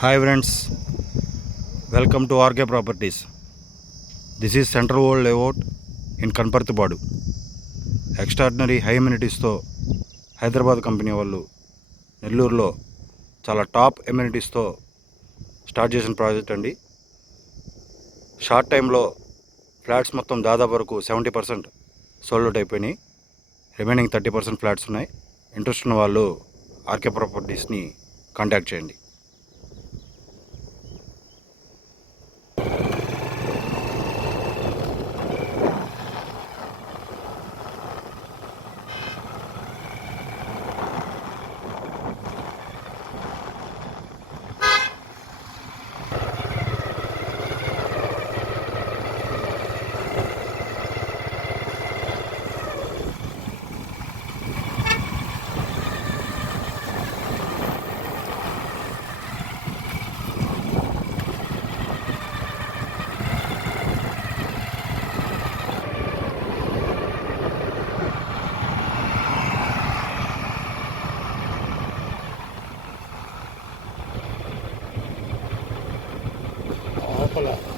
Hi friends, welcome to RK Properties. This is Central World Layout in Kanparthipadu. Extraordinary high ఎమ్యూనిటీస్తో Hyderabad company వాళ్ళు నెల్లూరులో చాలా top ఎమ్యూనిటీస్తో start చేసిన ప్రాజెక్ట్ అండి. షార్ట్ టైంలో ఫ్లాట్స్ మొత్తం దాదాపు వరకు 70% సోల్డ్ అవుట్ అయిపోయినాయి. రిమైనింగ్ 30% ఫ్లాట్స్ ఉన్నాయి. ఇంట్రెస్ట్ ఉన్న వాళ్ళు ఆర్కే ప్రాపర్టీస్ని కాంటాక్ట్ చేయండి. Hola.